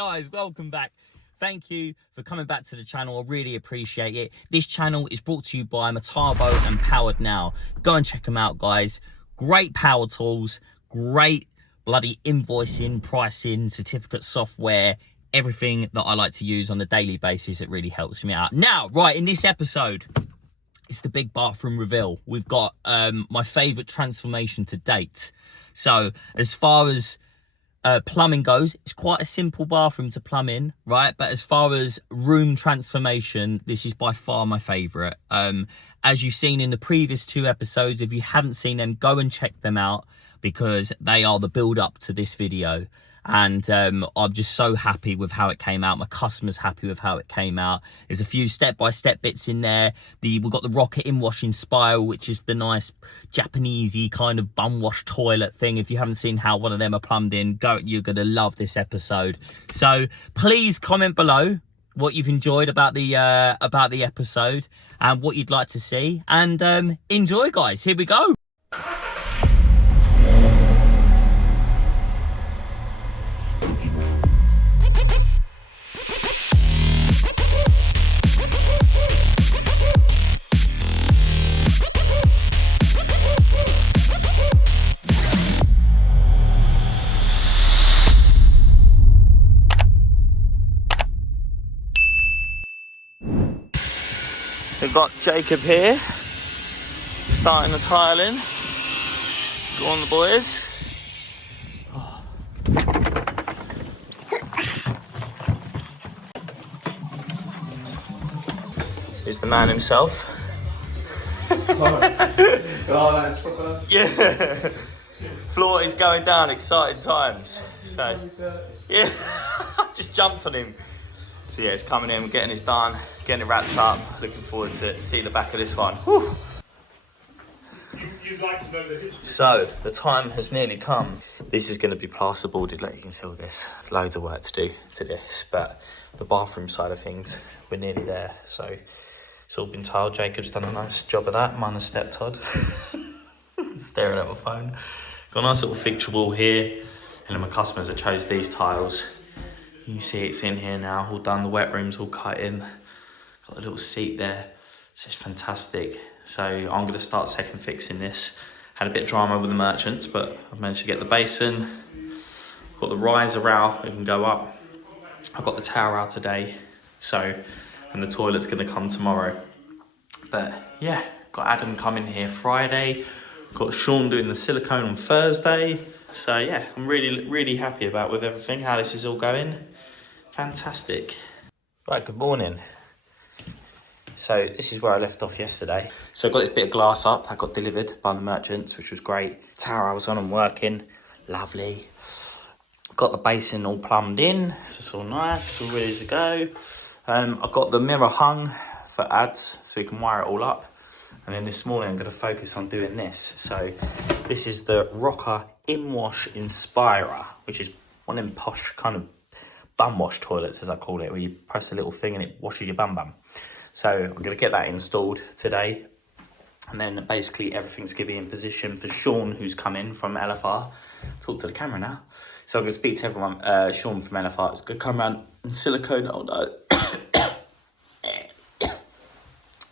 Guys, welcome back. Thank you for coming back to the channel. I really appreciate it. This channel is brought to you by Metabo and Powered Now. Go and check them out, guys. Great power tools, great bloody invoicing, pricing, certificate software, everything that I like to use on a daily basis. It really helps me out. Now, right, in this episode, it's the big bathroom reveal. We've got my favourite transformation to date. So, as far as plumbing goes, it's quite a simple bathroom to plumb in, right? But as far as room transformation, this is by far my favourite. As you've seen in the previous two episodes, if you haven't seen them, go and check them out because they are the build up to this video. And I'm just so happy with how it came out. My customer's happy with how it came out. There's a few step-by-step bits in there. We've got the rocket in-washing spiral, which is the nice Japanesey kind of bum wash toilet thing. If you haven't seen how one of them are plumbed in, you're gonna love this episode. So please comment below what you've enjoyed about the episode and what you'd like to see. And enjoy, guys. Here we go. We've got Jacob here, starting the tiling. Go on, the boys. Oh. Here's the man himself. Oh, that's proper. Yeah. Floor is going down, exciting times. So, yeah, just jumped on him. So yeah, it's coming in, we're getting this done, getting it wrapped up. Looking forward to see the back of this one. Whew. You'd like to know the history. So, the time has nearly come. This is going to be plasterboarded, like you can see all this. Loads of work to do to this, but the bathroom side of things, we're nearly there. So, it's all been tiled. Jacob's done a nice job of that, minus Step Todd. Staring at my phone. Got a nice little fixture wall here, and then my customers have chose these tiles. You can see it's in here now, all done, the wet room's all cut in. Got a little seat there, it's just fantastic. So I'm gonna start second fixing this. Had a bit of drama with the merchants, but I've managed to get the basin. Got the riser out, it can go up. I've got the tower out today, and the toilet's gonna come tomorrow. But yeah, got Adam coming here Friday. Got Sean doing the silicone on Thursday. So yeah, I'm really happy about with everything, how this is all going. Fantastic. Right, good morning. So this is where I left off yesterday. So I got this bit of glass up that got delivered by the merchants, which was great. Tower I was on and working, lovely. Got the basin all plumbed in, so it's all nice, it's all ready to go. I got the mirror hung for ads, so we can wire it all up. And then this morning I'm gonna focus on doing this. So this is the Rocker In-Wash Inspirer, which is one of them posh kind of bum wash toilets, as I call it, where you press a little thing and it washes your bum. So I'm going to get that installed today, and then basically everything's going to be in position for Sean, who's come in from LFR. Talk to the camera now. So I'm going to speak to everyone. Sean from LFR is going to come around and silicone. Oh no.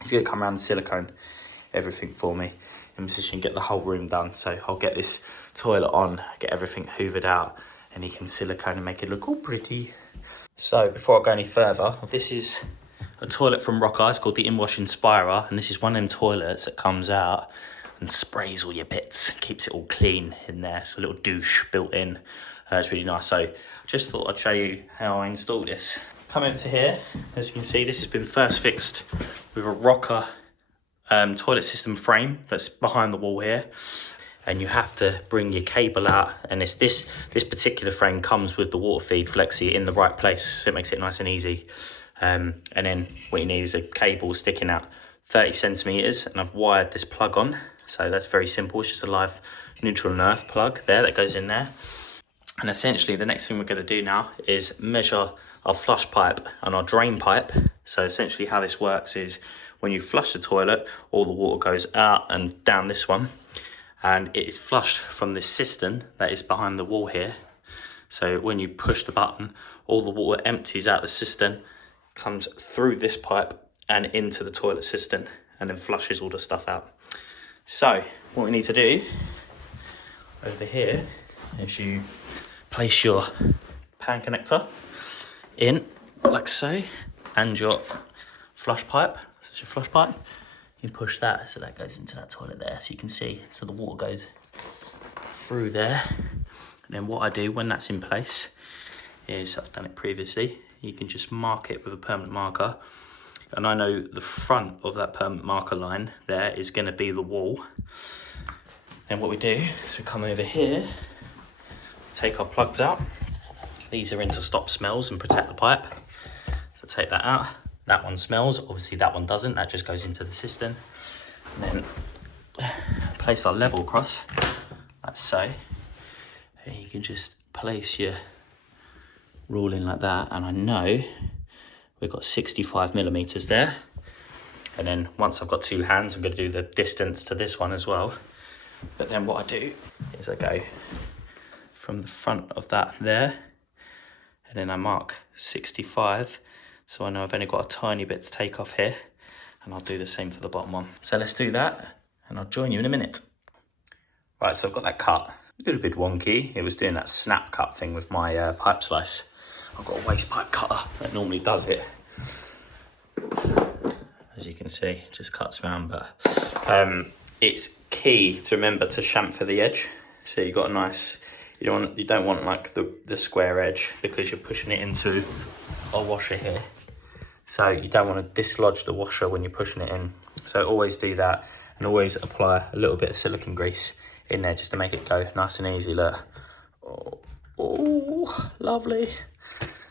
He's going to come around and silicone everything for me in position, get the whole room done. So I'll get this toilet on, get everything hoovered out, and he can silicone and make it look all pretty. So before I go any further, this is a toilet from Rocker. It's called the In-Wash Inspirer, and this is one of them toilets that comes out and sprays all your bits, keeps it all clean in there. It's a little douche built in. It's really nice. So just thought I'd show you how I installed this. Come over to here. As you can see, this has been first fixed with a Rocker toilet system frame that's behind the wall here. And you have to bring your cable out, and it's this particular frame comes with the water feed flexi in the right place, so it makes it nice and easy. And then what you need is a cable sticking out 30 centimeters, and I've wired this plug on, so that's very simple. It's just a live neutral and earth plug there that goes in there. And essentially the next thing we're going to do now is measure our flush pipe and our drain pipe. So essentially how this works is when you flush the toilet, all the water goes out and down this one, and it is flushed from this cistern that is behind the wall here. So when you push the button, all the water empties out the cistern, comes through this pipe and into the toilet cistern, and then flushes all the stuff out. So what we need to do over here is you place your pan connector in like so, and your flush pipe. That's your flush pipe. You push that so that goes into that toilet there, so you can see, so the water goes through there. And then what I do when that's in place is, I've done it previously, you can just mark it with a permanent marker. And I know the front of that permanent marker line there is going to be the wall. Then what we do is we come over here, take our plugs out. These are in to stop smells and protect the pipe. So take that out. That one smells, obviously that one doesn't, that just goes into the cistern. And then place our level across, like so. And you can just place your rule in like that, and I know we've got 65 millimeters there. And then once I've got two hands, I'm going to do the distance to this one as well. But then what I do is I go from the front of that there, and then I mark 65, so I know I've only got a tiny bit to take off here, and I'll do the same for the bottom one. So let's do that, and I'll join you in a minute. Right, so I've got that cut. A little bit wonky. It was doing that snap cut thing with my pipe slice. I've got a waste pipe cutter that normally does it. As you can see, it just cuts around, but it's key to remember to chamfer the edge. So you got a nice, you don't want like the square edge, because you're pushing it into a washer here. So you don't want to dislodge the washer when you're pushing it in. So always do that, and always apply a little bit of silicone grease in there just to make it go nice and easy. Look, oh, lovely.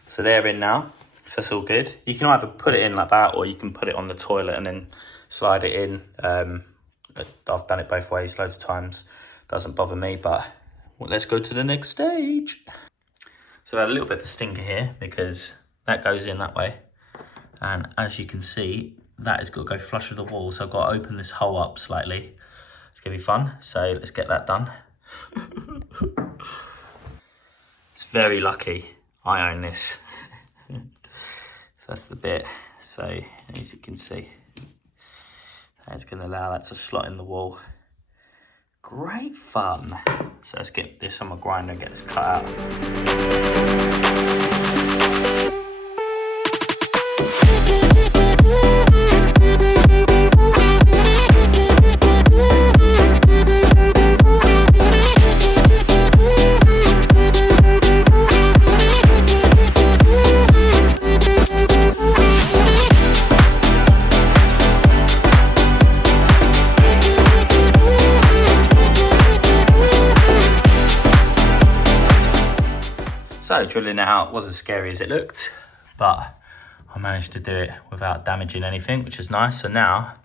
So they're in now, so that's all good. You can either put it in like that, or you can put it on the toilet and then slide it in. I've done it both ways loads of times, doesn't bother me. But well, let's go to the next stage. So I had a little bit of a stinker here because that goes in that way, and as you can see, that has got to go flush with the wall, so I've got to open this hole up slightly. It's gonna be fun, so let's get that done. It's very lucky I own this. So that's the bit. So as you can see, it's going to allow that to slot in the wall. Great fun. So let's get this on my grinder and get this cut out. So drilling it out wasn't as scary as it looked, but I managed to do it without damaging anything, which is nice. So now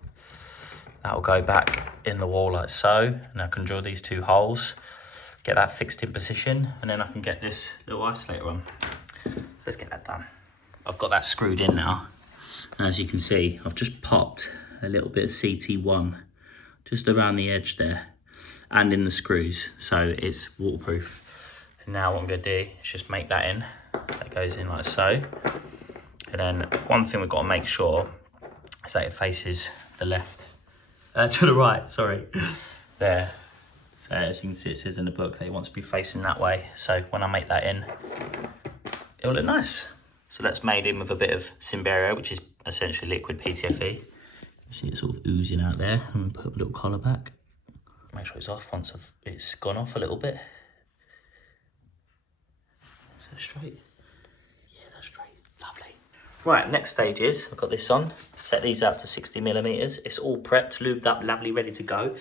that will go back in the wall like so, and I can drill these two holes, get that fixed in position, and then I can get this little isolator on. Let's get that done. I've got that screwed in now, and as you can see, I've just popped a little bit of CT1 just around the edge there and in the screws, so it's waterproof. And now what I'm going to do is just make that in. That goes in like so. And then one thing we've got to make sure is that it faces the left, to the right, sorry, there. So as you can see, it says in the book that it wants to be facing that way. So when I make that in, it'll look nice. So that's made in with a bit of Cimberio, which is essentially liquid PTFE. You see it sort of oozing out there. I'm going to put a little collar back. Make sure it's off once it's gone off a little bit. So straight, yeah, that's straight, lovely. Right, next stage is, I've got this on, set these out to 60 millimeters. It's all prepped, lubed up, lovely, ready to go.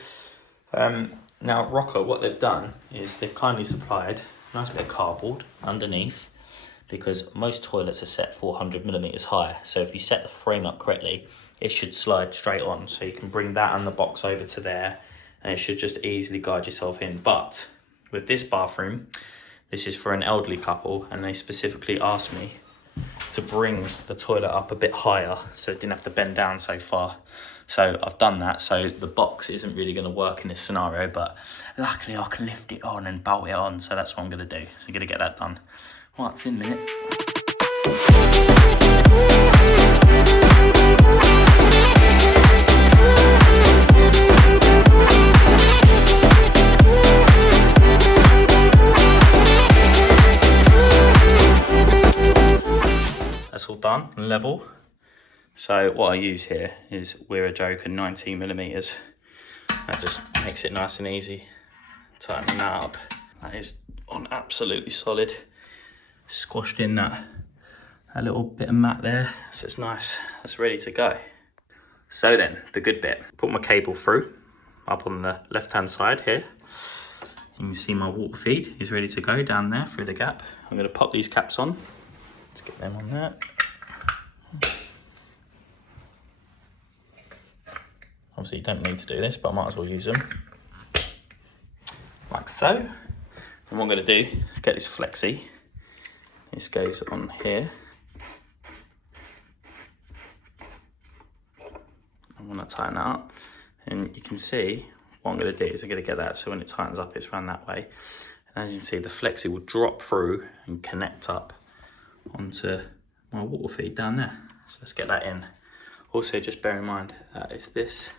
Now Rocco, what they've done is they've kindly supplied a nice bit of cardboard underneath, because most toilets are set 400 millimeters high. So if you set the frame up correctly, it should slide straight on. So you can bring that and the box over to there, and it should just easily guide yourself in. But with this bathroom, this is for an elderly couple, and they specifically asked me to bring the toilet up a bit higher so it didn't have to bend down so far. So I've done that, so the box isn't really going to work in this scenario, but luckily I can lift it on and bolt it on, so that's what I'm going to do. So I'm going to get that done. Right, for a minute. That's all done and level. So what I use here is We're a Joker 19mm. That just makes it nice and easy. Tightening that up. That is on absolutely solid. Squashed in that little bit of mat there, so it's nice. That's ready to go. So then, the good bit. Put my cable through, up on the left-hand side here. You can see my water feed is ready to go down there through the gap. I'm going to pop these caps on. Let's get them on there. Obviously you don't need to do this, but I might as well use them. Like so. And what I'm going to do is get this flexi. This goes on here. I want to tighten that up. And you can see what I'm going to do is I'm going to get that so when it tightens up it's around that way. And as you can see, the flexi will drop through and connect up onto my water feed down there. So let's get that in. Also, just bear in mind that it's this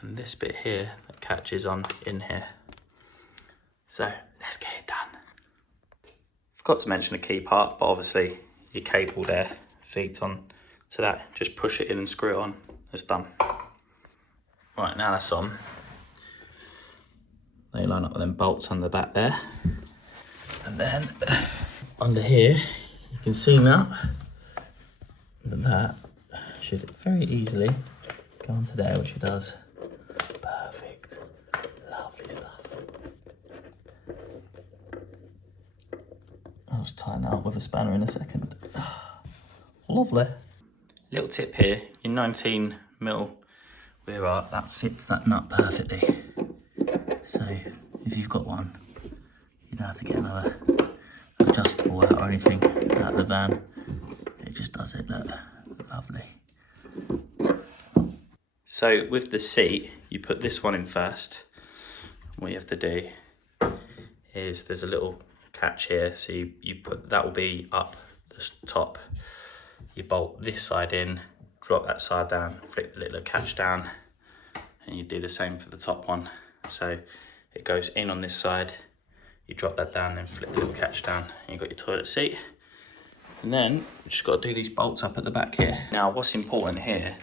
and this bit here that catches on in here. So let's get it done. Forgot to mention a key part, but obviously your cable there feeds on to that. Just push it in and screw it on. It's done. Right, now that's on. They line up with them bolts on the back there. And then under here, you can see that should very easily go onto there, which it does. Perfect. Lovely stuff. I'll just tighten it up with a spanner in a second. Lovely. Little tip here, your 19mm weir art, that fits that nut perfectly. So if you've got one, you don't have to get another adjustable out or anything out of the van. It just does it, look, lovely. So with the seat, you put this one in first. What you have to do is there's a little catch here, so you put that will be up the top. You bolt this side in, drop that side down, flip the little catch down, and you do the same for the top one. So it goes in on this side, you drop that down and flip the little catch down, and you've got your toilet seat. And then you just got to do these bolts up at the back here. Now what's important here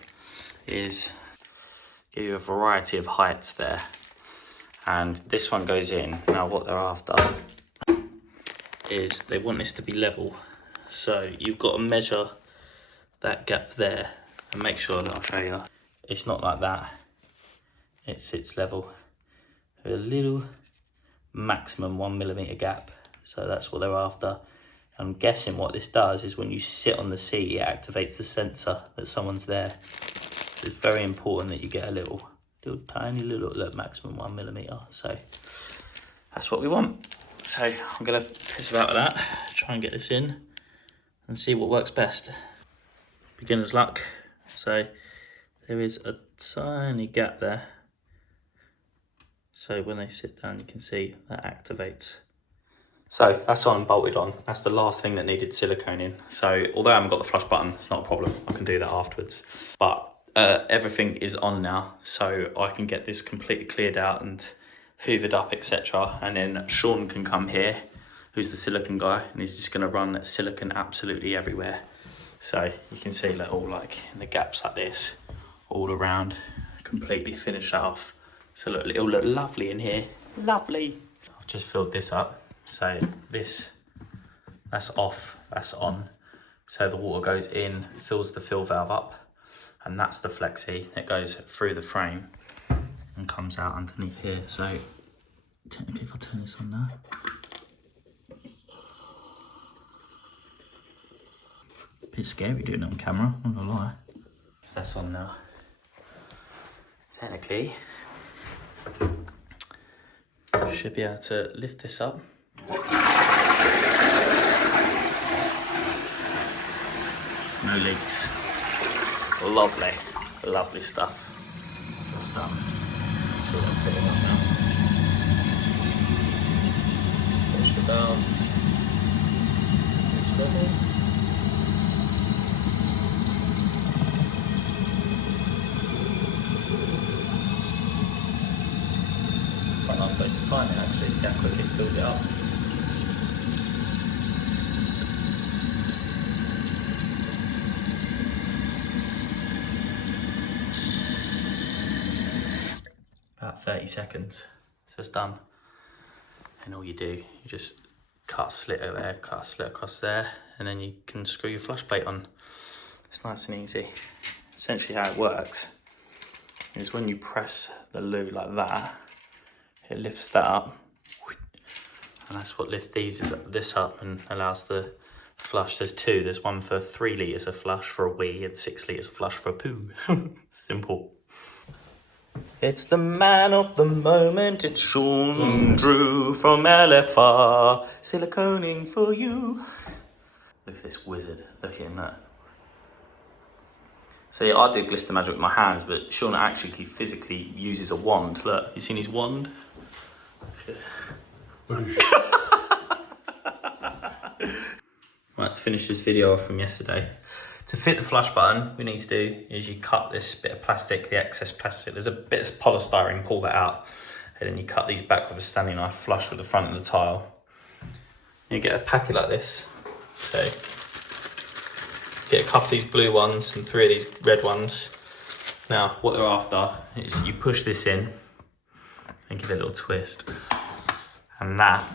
is give you a variety of heights there. And this one goes in. Now what they're after is they want this to be level. So you've got to measure that gap there and make sure that I'll show you. It's not like that. It sits level. A little maximum 1mm gap. So that's what they're after. I'm guessing what this does is when you sit on the seat, it activates the sensor that someone's there. So it's very important that you get a little tiny little, look, maximum 1mm. So that's what we want. So I'm gonna piss about with that, try and get this in and see what works best. Beginner's luck. So there is a tiny gap there. So when they sit down, you can see that activates. So that's on, bolted on. That's the last thing that needed silicone in. So although I haven't got the flush button, it's not a problem. I can do that afterwards. But everything is on now, so I can get this completely cleared out and hoovered up, etc. And then Sean can come here, who's the silicone guy, and he's just gonna run silicone absolutely everywhere. So you can see like all like in the gaps like this, all around, completely finish that off. So look, it'll look lovely in here, lovely. I've just filled this up. So this, that's off, that's on. So the water goes in, fills the fill valve up, and that's the flexi that goes through the frame and comes out underneath here. So technically if I turn this on now, a bit scary doing it on camera, I'm not gonna lie. So that's on now. Technically, should be able to lift this up. no leaks. Lovely, lovely stuff. That's done. So we'll put it on now. Push it down. It's level. Quite a nice way to time it actually, see how quickly it fills it up. About 30 seconds, so it's done. And all you do, you just cut a slit over there, cut a slit across there, and then you can screw your flush plate on. It's nice and easy. Essentially how it works is when you press the loo like that, it lifts that up, and that's what lifts this up and allows the flush. There's two, there's one for 3 litres of flush for a wee and 6 litres of flush for a poo. Simple. It's the man of the moment, it's Sean Drew from LFR, siliconing for you. Look at this wizard, look at him that. So yeah, I do glister magic with my hands, but Sean actually physically uses a wand. Look, have you seen his wand? Right, to finish this video off from yesterday. To fit the flush button, we need to do is you cut this bit of plastic, the excess plastic. There's a bit of polystyrene, pull that out. And then you cut these back with a Stanley knife flush with the front of the tile. You get a packet like this. So, get a couple of these blue ones and 3 of these red ones. Now, what they're after is you push this in and give it a little twist. And that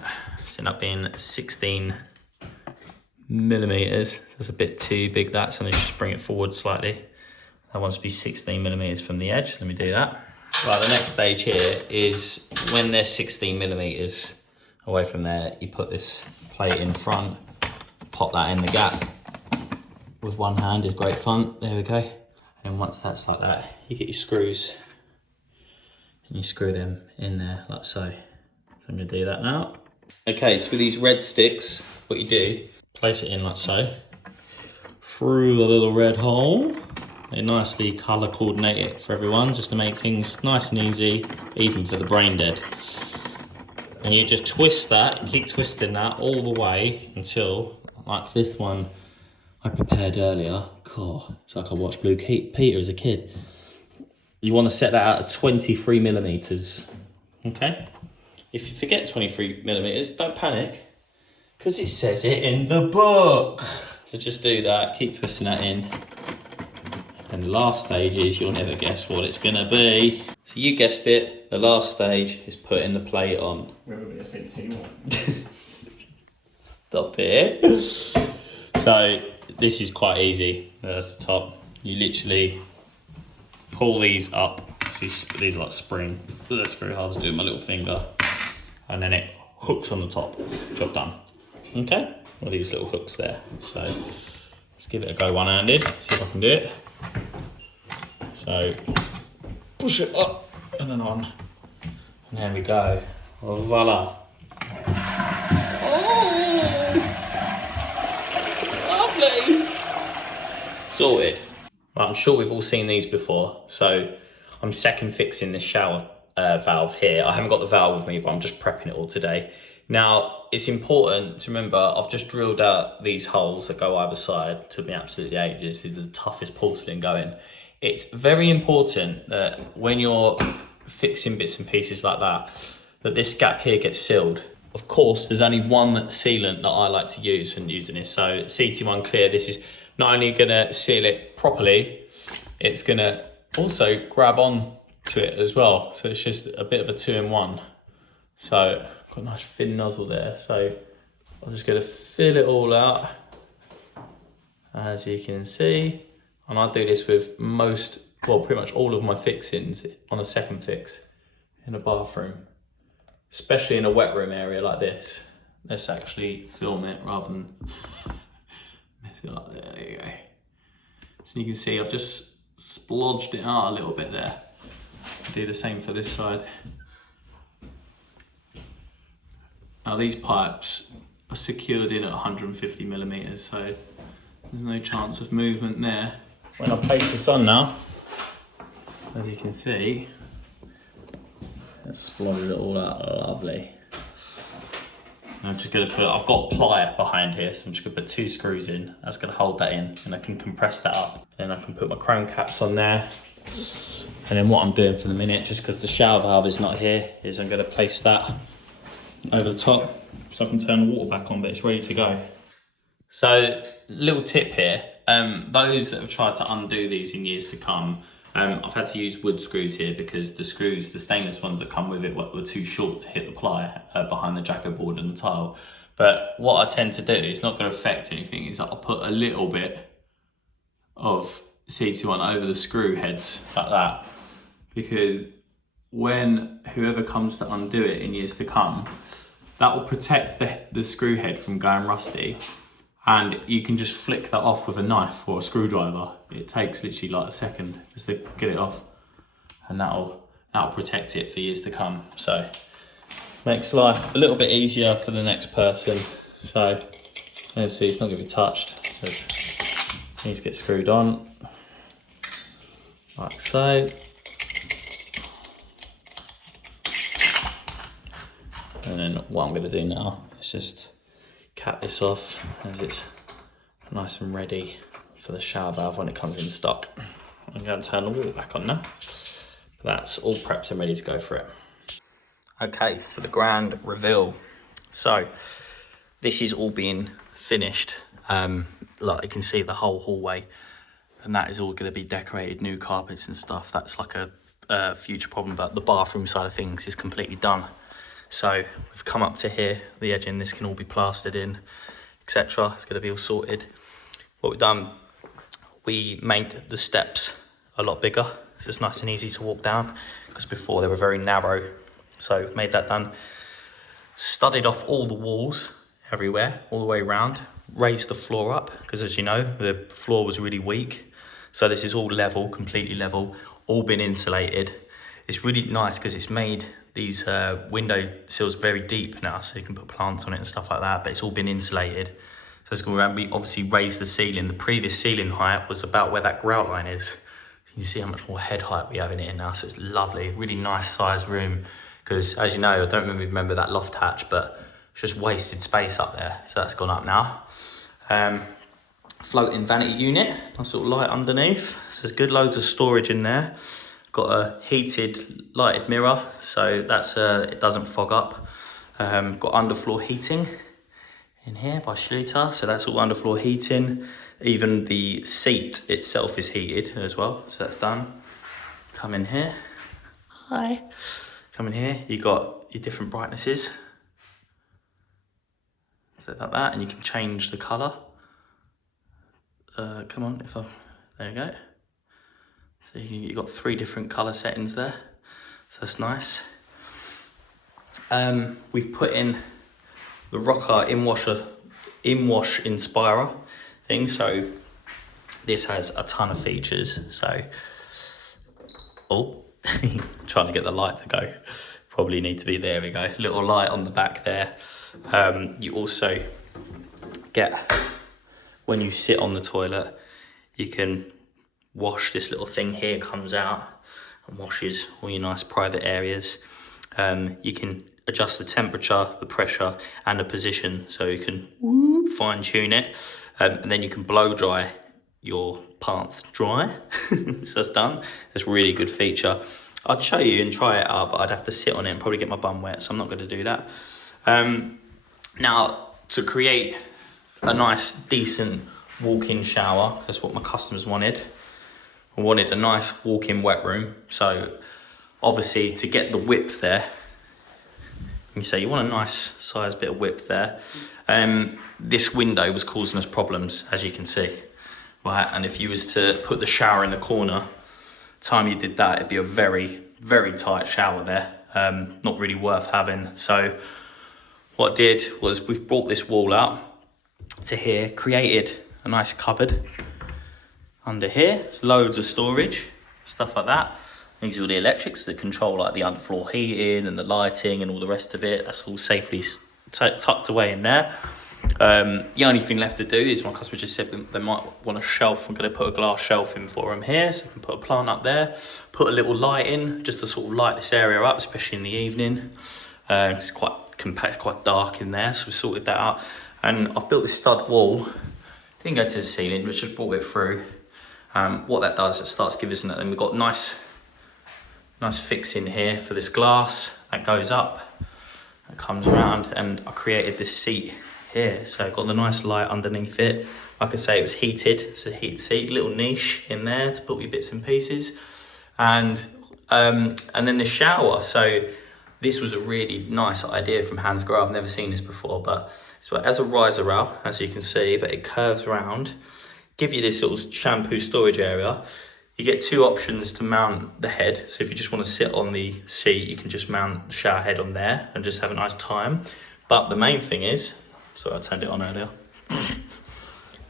should end up being 16 millimeters. That's a bit too big, that, so let's just bring it forward slightly. That wants to be 16 millimeters from the edge. Let me do that. Right, the next stage here is when they're 16 millimeters away from there, you put this plate in front, pop that in the gap with one hand is great fun. There we go. And then once that's like that, you get your screws and you screw them in there like so. So I'm gonna do that now. Okay, so with these red sticks, what you do, place it in like so, through the little red hole, and nicely colour coordinate it for everyone, just to make things nice and easy, even for the brain dead. And you just twist that, keep twisting that all the way until, like this one I prepared earlier, God, it's like I watched Blue Peter as a kid. You want to set that out at 23 millimeters, okay? If you forget 23 millimeters, don't panic, because it says it in the book. So just do that, keep twisting that in. And the last stage is, you'll never guess what it's gonna be. So you guessed it, the last stage is putting the plate on. We're going to say T1. Stop it. So this is quite easy. That's the top. You literally pull these up. These are like spring. That's very hard to do with my little finger. And then it hooks on the top. Job done. Okay? Well, these little hooks there. So let's give it a go one-handed. See if I can do it. So push it up and then on. And there we go. Voila. Oh! Lovely! Sorted. Right, I'm sure we've all seen these before. So I'm second fixing this shower valve here. I haven't got the valve with me, but I'm just prepping it all today. Now, it's important to remember, I've just drilled out these holes that go either side. Took me absolutely ages. These are the toughest porcelain going. It's very important that when you're fixing bits and pieces like that, that this gap here gets sealed. Of course, there's only one sealant that I like to use when using this. So CT1 Clear, this is not only gonna seal it properly, it's gonna also grab on to it as well. So it's just a bit of a 2-in-1. So got a nice thin nozzle there. So I'm just gonna fill it all out, as you can see. And I do this with pretty much all of my fixings on a second fix in a bathroom, especially in a wet room area like this. Let's actually film it rather than mess it up. There you go. So you can see I've just splodged it out a little bit there. Do the same for this side. Now these pipes are secured in at 150 millimeters, so There's no chance of movement there. When I place this on now, as you can see, it's splotted it all out lovely. I'm just going to I've got a plier behind here, so I'm just going to put 2 screws in. That's going to hold that in, and I can compress that up. Then I can put my chrome caps on there. And then what I'm doing for the minute, just because the shower valve is not here, is I'm going to place that over the top so I can turn the water back on, but it's ready to go. So, little tip here, those that have tried to undo these in years to come, I've had to use wood screws here because the screws, the stainless ones that come with it, were too short to hit the ply behind the jacko board and the tile. But what I tend to do, it's not going to affect anything, is I'll put a little bit of C2 over the screw heads like that, because when whoever comes to undo it in years to come, that will protect the screw head from going rusty. And you can just flick that off with a knife or a screwdriver. It takes literally like a second just to get it off, and that'll protect it for years to come. So makes life a little bit easier for the next person. So obviously it's not going to be touched. It needs to get screwed on like so. And then what I'm going to do now is just cap this off as it's nice and ready for the shower valve when it comes in stock. I'm going to turn the water back on now. That's all prepped and ready to go for it. Okay, so the grand reveal. So this is all being finished. Like you can see the whole hallway, and that is all going to be decorated, new carpets and stuff. That's like a future problem, but the bathroom side of things is completely done. So we've come up to here, the edging, this can all be plastered in, etc. It's going to be all sorted. What we've done, we made the steps a lot bigger. It's just nice and easy to walk down, because before they were very narrow. So we've made that done. Studded off all the walls everywhere, all the way around. Raised the floor up, because as you know, the floor was really weak. So this is all level, completely level, all been insulated. It's really nice because it's made these window sills very deep now, so you can put plants on it and stuff like that, but it's all been insulated. So it's going around. We obviously raised the ceiling. The previous ceiling height was about where that grout line is. You can see how much more head height we have in it now, so it's lovely, really nice sized room. Because as you know, I don't remember that loft hatch, but it's just wasted space up there. So that's gone up now. Floating vanity unit, nice little light underneath. So there's good loads of storage in there. Got a heated lighted mirror, so that's it doesn't fog up. Got underfloor heating in here by Schluter, so that's all underfloor heating. Even the seat itself is heated as well, so that's done. Come in here. Hi. Come in here, you got your different brightnesses. So like that, and you can change the colour. Come on, there you go. So you've got 3 different colour settings there, so that's nice. We've put in the rocker in-wash inspirer thing, so this has a ton of features. So, trying to get the light to go. Probably need to be, there we go. Little light on the back there. You also get, when you sit on the toilet, you can wash. This little thing here comes out and washes all your nice private areas. You can adjust the temperature, the pressure and the position, so you can fine tune it, and then you can blow dry your parts dry. So that's done. That's a really good feature. I'd show you and try it out, but I'd have to sit on it and probably get my bum wet, so I'm not going to do that. Now, to create a nice decent walk-in shower, that's what my customers wanted. I wanted a nice walk-in wet room. So obviously to get the width there, you say you want a nice size bit of width there. This window was causing us problems, as you can see, right? And if you was to put the shower in the corner, time you did that, it'd be a very, very tight shower there. Not really worth having. So what I did was we've brought this wall out to here, created a nice cupboard under here. There's loads of storage, stuff like that. These are all the electrics that control like the underfloor heating and the lighting and all the rest of it. That's all safely tucked away in there. The only thing left to do is my customer just said they might want a shelf. I'm going to put a glass shelf in for them here, so I can put a plant up there, put a little light in just to sort of light this area up, especially in the evening. It's quite compact, quite dark in there, so we sorted that out. And I've built this stud wall. Didn't go to the ceiling, but just brought it through. What that does, it starts giving us, and we've got nice fixing here for this glass that goes up, that comes around, and I created this seat here, so I've got the nice light underneath it. Like I say, it was heated, it's a heated seat, little niche in there to put your bits and pieces, and then the shower. So this was a really nice idea from Hans Grohe. I've never seen this before, but it has a riser rail, as you can see, but it curves around, give you this little shampoo storage area. You get two options to mount the head. So if you just want to sit on the seat, you can just mount the shower head on there and just have a nice time. But the main thing is, sorry, I turned it on earlier,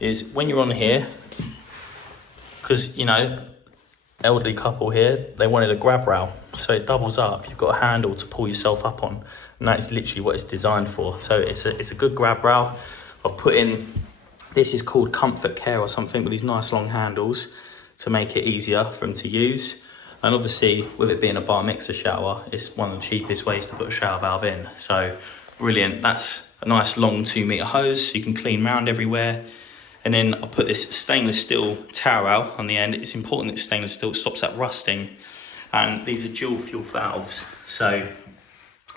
is when you're on here, because, you know, elderly couple here, they wanted a grab rail. So it doubles up. You've got a handle to pull yourself up on. And that is literally what it's designed for. So it's a good grab rail. I've put in, this is called Comfort Care or something, with these nice long handles to make it easier for them to use. And obviously, with it being a bar mixer shower, it's one of the cheapest ways to put a shower valve in. So brilliant. That's a nice long 2-meter hose, so you can clean round everywhere. And then I put this stainless steel towel on the end. It's important that stainless steel stops that rusting. And these are dual fuel valves. So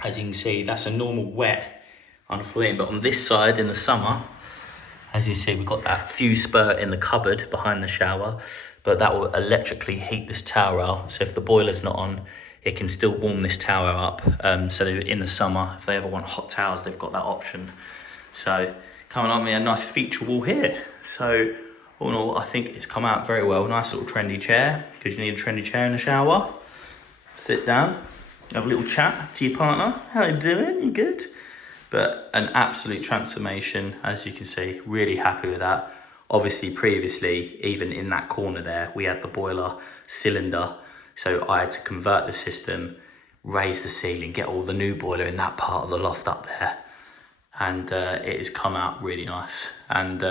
as you can see, that's a normal wet unfluent, but on this side in the summer, as you see, we've got that fuse spurt in the cupboard behind the shower, but that will electrically heat this towel. So if the boiler's not on, it can still warm this towel up. So in the summer, if they ever want hot towels, they've got that option. So coming on with a nice feature wall here. So all in all, I think it's come out very well. Nice little trendy chair, because you need a trendy chair in the shower. Sit down, have a little chat to your partner. How you doing? You good? But an absolute transformation, as you can see. Really happy with that. Obviously, previously, even in that corner there, we had the boiler cylinder. So I had to convert the system, raise the ceiling, get all the new boiler in that part of the loft up there. And it has come out really nice. And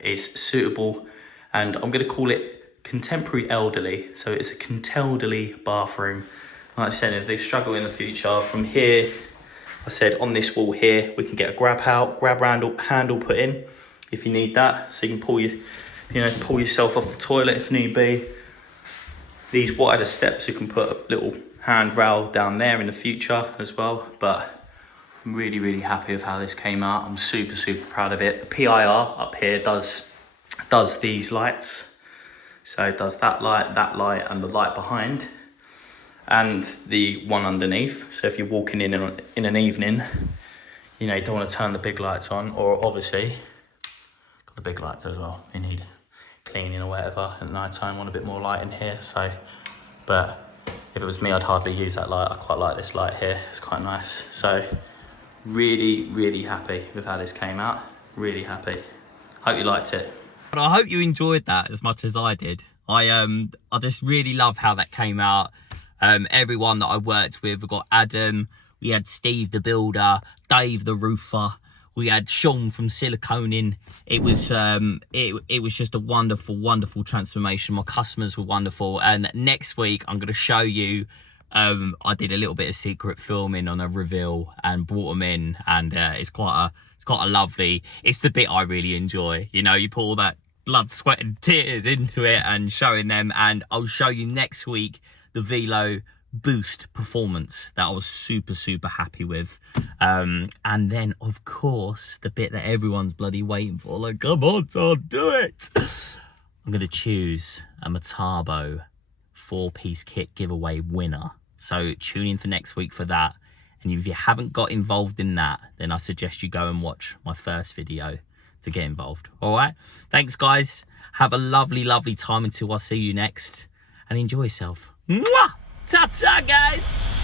it's suitable. And I'm going to call it Contemporary Elderly. So it's a Cont-Elderly bathroom. Like I said, if they struggle in the future, from here, I said on this wall here, we can get a grab handle put in if you need that. So you can pull yourself off the toilet if need be. These wider steps, you can put a little handrail down there in the future as well. But I'm really, really happy with how this came out. I'm super, super proud of it. The PIR up here does these lights. So it does that light, and the light behind. And the one underneath. So if you're walking in an evening, you know, you don't want to turn the big lights on, or obviously got the big lights as well. You need cleaning or whatever at night time, want a bit more light in here. So, but if it was me, I'd hardly use that light. I quite like this light here. It's quite nice. So really, really happy with how this came out. Really happy. Hope you liked it. But I hope you enjoyed that as much as I did. I just really love how that came out. Everyone that I worked with, we got Adam, we had Steve the builder, Dave the roofer, we had Sean from Siliconing. It was just a wonderful transformation. My customers were wonderful, and next week I'm going to show you. I did a little bit of secret filming on a reveal and brought them in, and it's quite a lovely. It's the bit I really enjoy. You know, you put all that blood, sweat, and tears into it, and showing them. And I'll show you next week the Velo Boost performance that I was super happy with. And then, of course, the bit that everyone's bloody waiting for. Like, come on, Todd, do it. I'm going to choose a Metabo 4-piece kit giveaway winner. So tune in for next week for that. And if you haven't got involved in that, then I suggest you go and watch my first video to get involved. All right. Thanks, guys. Have a lovely time until I see you next. And enjoy yourself. Mwah! Ta-ta, guys!